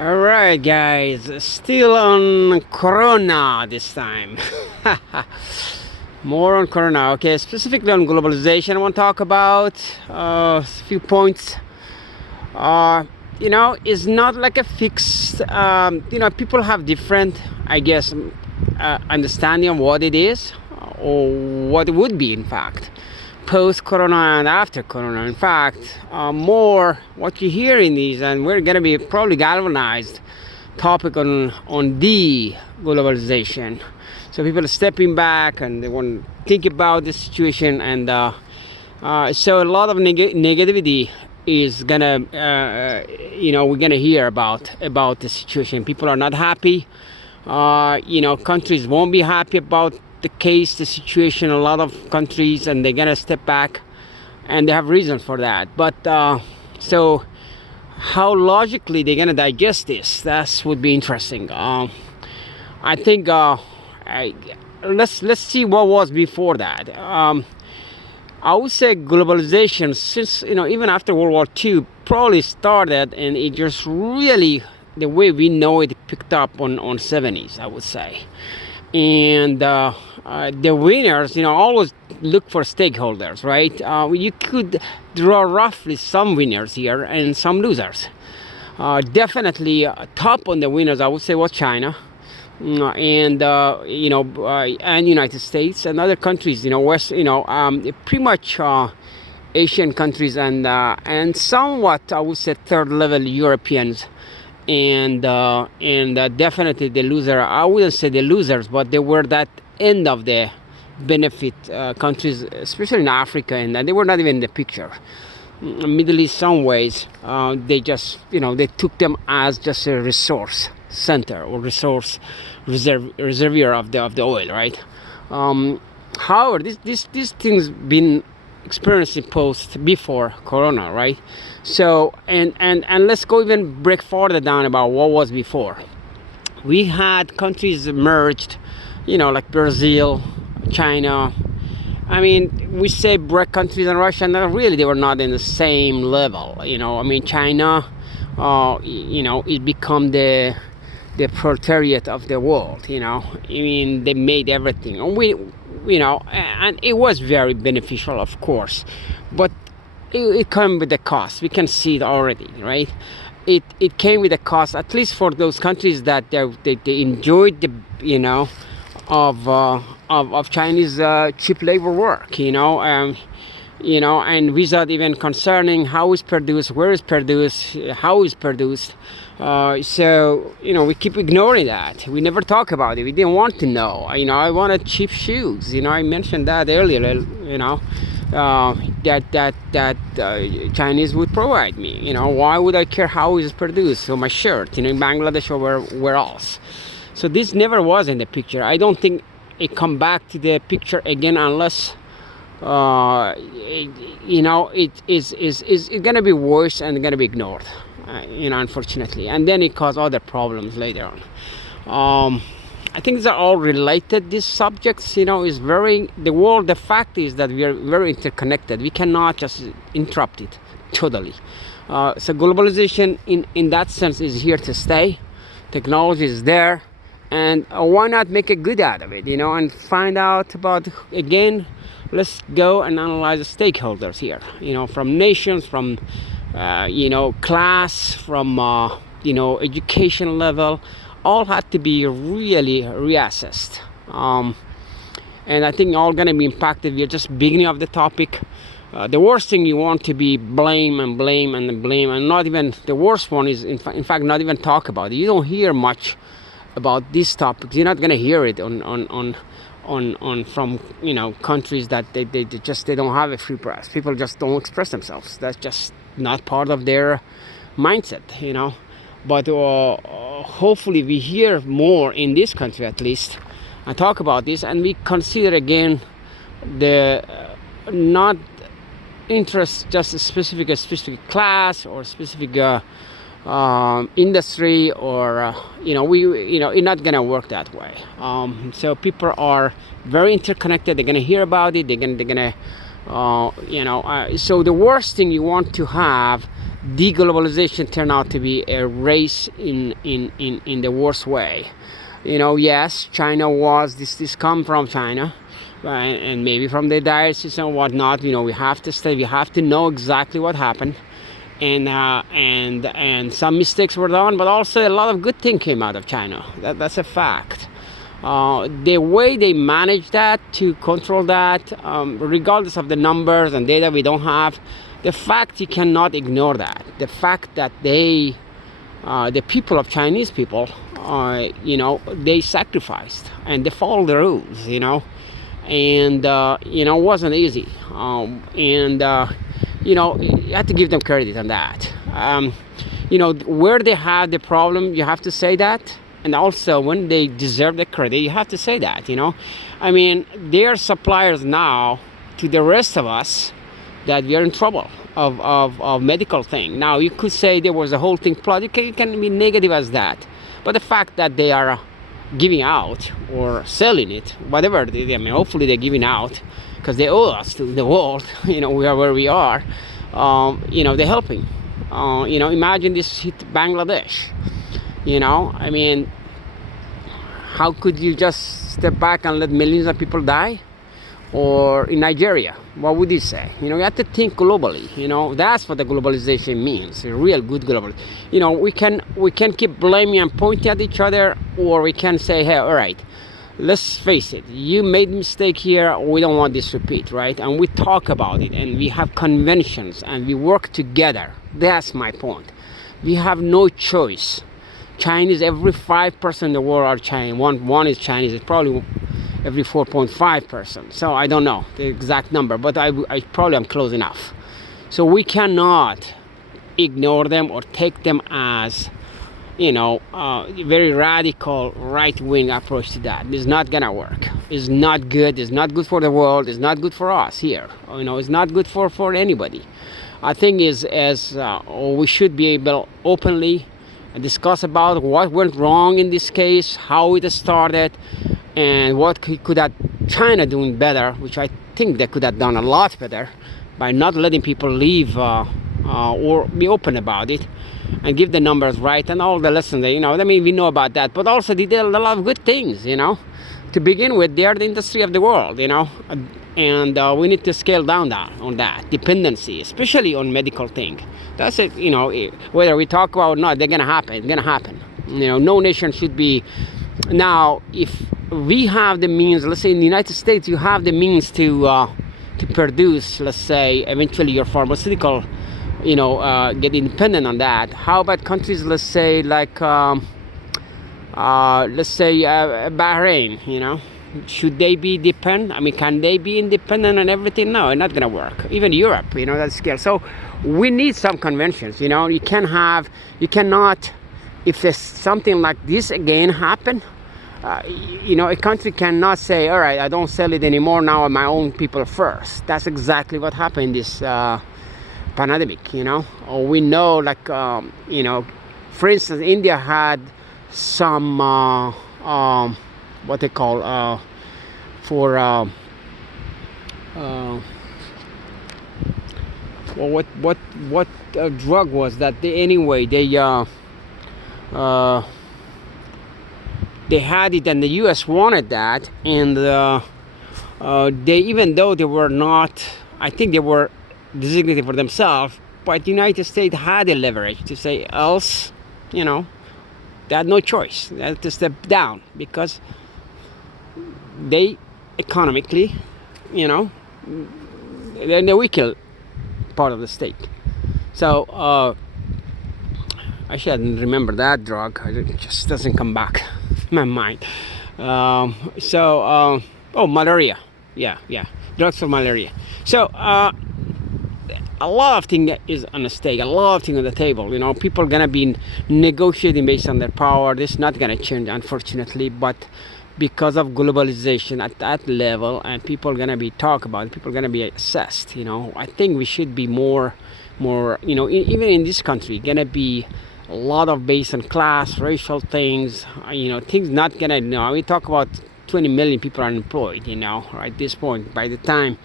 All right, guys, still on Corona this time. More on Corona. Okay, specifically on globalization, I want to talk about a few points. It's not like a fixed. People have different, I guess, understanding of what it is or what it would be, in fact, post-corona and after corona. In fact, more what you're hearing is, and we're going to be probably galvanized topic on de-globalization. So people are stepping back and they want to think about the situation, and so a lot of negativity is gonna we're gonna hear about the situation. People are not happy. Countries won't be happy about the situation. A lot of countries, and they're gonna step back, and they have reasons for that. But so how logically they're gonna digest this, that would be interesting. I think let's see what was before that. I would say globalization, since even after World War II, probably started, and it just really, the way we know it, picked up on 70s, I would say. And the winners, always look for stakeholders, right? You could draw roughly some winners here and some losers. Definitely top on the winners, I would say, was China. And United States and other countries, pretty much Asian countries, and somewhat, I would say, third level Europeans, and definitely the loser. I wouldn't say the losers, but they were that end of the benefit countries, especially in Africa, and they were not even in the picture. Middle East, some ways, they just they took them as just a resource center or resource reservoir of the oil, right? However, these things been experiencing before corona, right? So and let's go even break further down about what was before. We had countries merged, like Brazil, China. I mean, we say BRIC countries and Russia, and really they were not in the same level. China, it become the Proletariat of the World. They made everything, and it was very beneficial, of course, but it came with a cost. We can see it already, right? It came with a cost, at least for those countries that they enjoyed the of Chinese cheap labor work, and without even concerning how it's produced, where it's produced, how it's produced. So we keep ignoring that. We never talk about it. We didn't want to know. I wanted cheap shoes. I mentioned that earlier. That Chinese would provide me. Why would I care how it's produced? So my shirt, in Bangladesh or where else. So this never was in the picture. I don't think it come back to the picture again unless it is gonna be worse and gonna be ignored, unfortunately, and then it cause other problems later on. I think these are all related. These subjects, is very the fact is that we are very interconnected. We cannot just interrupt it totally. So globalization in that sense is here to stay. Technology is there, and why not make a good out of it, and find out about, again, let's go and analyze the stakeholders here, from nations, from class, from education level. All had to be really reassessed, and I think all going to be impacted. We're just beginning of the topic. The worst thing you want to be blame, and not even the worst one is in fact not even talk about it. You don't hear much about these topics. You're not going to hear it on from countries that they don't have a free press. People just don't express themselves. That's just not part of their mindset, But hopefully we hear more in this country, at least, and talk about this, and we consider again the not interest just a specific class or specific industry, or it's not gonna work that way. So people are very interconnected. They're gonna hear about it. They're gonna so the worst thing you want to have De-globalization turned out to be a race in the worst way. Yes, China was this come from China, and maybe from the diocese and whatnot. We have to study. We have to know exactly what happened, and some mistakes were done, but also a lot of good things came out of China. That's a fact. The way they manage that, to control that, regardless of the numbers and data we don't have, the fact you cannot ignore that. The fact that the people of Chinese people, they sacrificed and they followed the rules, and it wasn't easy. You have to give them credit on that. Where they had the problem, you have to say that. And also, when they deserve the credit, you have to say that, they're suppliers now to the rest of us that we are in trouble of medical thing. Now, you could say there was a whole thing plot. You can be negative as that. But the fact that they are giving out or selling it, whatever, hopefully they're giving out because they owe us to the world, we are where we are, they're helping. Imagine this hit Bangladesh. How could you just step back and let millions of people die? Or in Nigeria, what would you say? You have to think globally. That's what the globalization means. A real good global. We can keep blaming and pointing at each other, or we can say, hey, all right, let's face it. You made a mistake here. We don't want this to repeat, right? And we talk about it, and we have conventions, and we work together. That's my point. We have no choice. Chinese, every 5% in the world are Chinese. One is Chinese. It's probably every 4.5%. So I don't know the exact number, but I probably am close enough. So we cannot ignore them or take them as, very radical right-wing approach to that. It's not gonna work. It's not good. It's not good for the world. It's not good for us here. It's not good for anybody. I think we should be able openly discuss about what went wrong in this case, how it started, and what could have China doing better, which I think they could have done a lot better by not letting people leave or be open about it and give the numbers right and all the lessons that, we know about that, but also they did a lot of good things, to begin with. They are the industry of the world, and we need to scale down on that dependency, especially on medical thing. That's it. Whether we talk about it or not, they're gonna happen. It's gonna happen. No nation should be. Now, if we have the means, let's say in the United States, you have the means to produce, let's say, eventually your pharmaceutical, get independent on that. How about countries, let's say, like, Bahrain, should they be dependent? Can they be independent on everything? No, it's not going to work. Even Europe, that scale. So we need some conventions, you cannot, if there's something like this again happen, a country cannot say, all right, I don't sell it anymore, now my own people first. That's exactly what happened in this pandemic, Or we know, like, for instance, India had some, what they call, what drug was that? They had it, and the U.S. wanted that, and they, even though they were not, I think they were designated for themselves, but the United States had the leverage to say, else, they had no choice. They had to step down because they economically, they're the weaker part of the state. So I shouldn't remember that drug. It just doesn't come back in my mind. Malaria. Yeah, drugs for malaria. So a lot of things is on the stake, a lot of things on the table. People are gonna be negotiating based on their power. This is not gonna change, unfortunately, but because of globalization at that level, and people are gonna be talk about it, people are gonna be assessed. I think we should be more, even in this country, gonna be a lot of based on class, racial things. Things not gonna. We talk about 20 million people are unemployed. At this point, by the time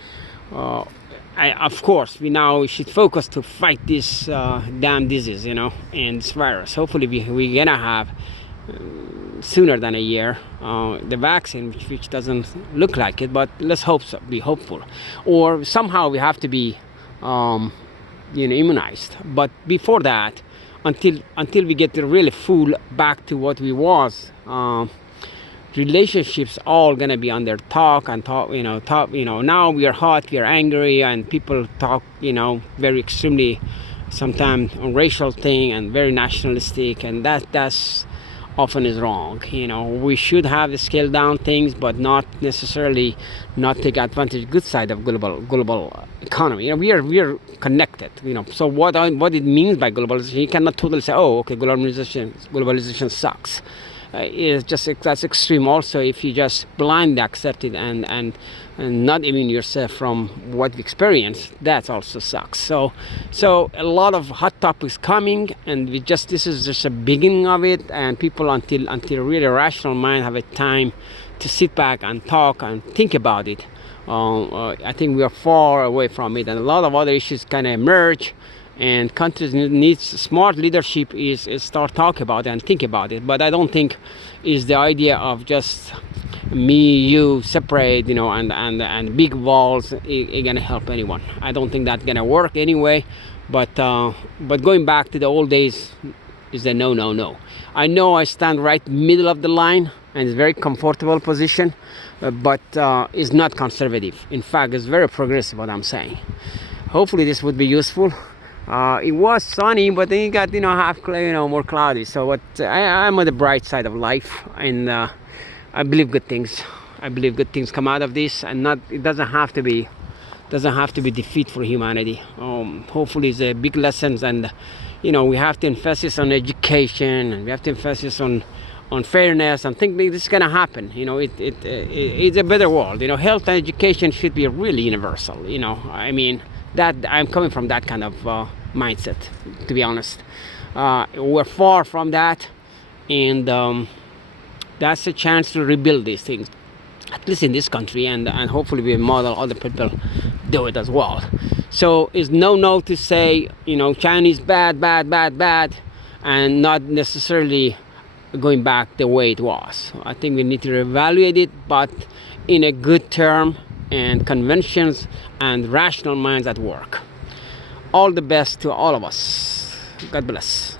of course, we now should focus to fight this damn disease, and this virus. Hopefully, we're gonna have sooner than a year the vaccine, which doesn't look like it, but let's hope so. Be hopeful, or somehow we have to be, immunized. But before that, until we get really full back to what we was. Relationships all gonna be under talk and talk. Now we are hot, we are angry, and people talk, very extremely, sometimes on racial thing and very nationalistic, and that's often is wrong. We should have the scale down things, but not necessarily not take advantage good side of global economy. We are connected. So what it means by globalization, you cannot totally say, oh, okay, globalization sucks. That's extreme. Also, if you just blindly accept it and not immune yourself from what you experience, that also sucks. So a lot of hot topics coming, and this is just a beginning of it. And people, until really rational mind have a time to sit back and talk and think about it, I think we are far away from it, and a lot of other issues kind of emerge. And countries needs smart leadership is start talk about it and think about it. But I don't think is the idea of just me, you separate, and big walls is gonna help anyone. I don't think that's gonna work anyway. But going back to the old days is a no. I know I stand right middle of the line, and it's a very comfortable position, but it's not conservative. In fact, it's very progressive what I'm saying. Hopefully this would be useful. It was sunny, but then it got more cloudy. So I'm on the bright side of life, and I believe good things. I believe good things come out of this, and it doesn't have to be defeat for humanity. Hopefully, it's a big lessons, and we have to emphasis on education, and we have to emphasis on fairness, and think this is gonna happen. It's a better world. Health and education should be really universal. I mean. That I'm coming from that kind of mindset, to be honest. We're far from that, and that's a chance to rebuild these things, at least in this country, and hopefully we model other people do it as well. So it's no to say China is bad, and not necessarily going back the way it was. I think we need to reevaluate it, but in a good term, and conventions and rational minds at work. All the best to all of us. God bless.